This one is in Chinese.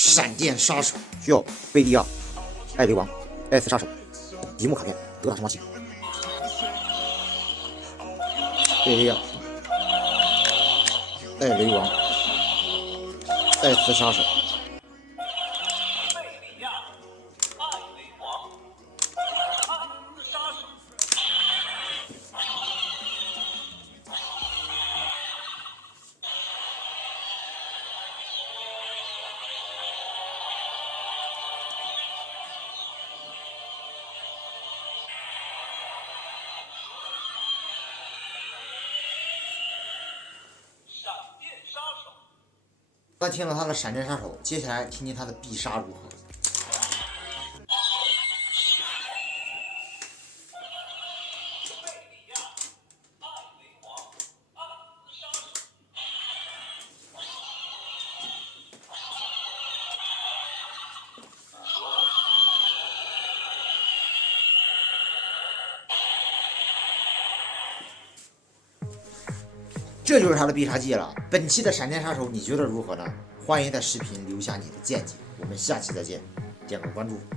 闪电杀手需要贝利亚、艾雷王、艾斯杀手、迪木卡片、德塔升华器。贝利亚、艾雷王、艾斯杀手。刚听了他的闪电杀手，接下来听听他的必杀如何。这就是他的必杀技了。本期的闪电杀手你觉得如何呢？欢迎在视频留下你的见解，我们下期再见，点个关注。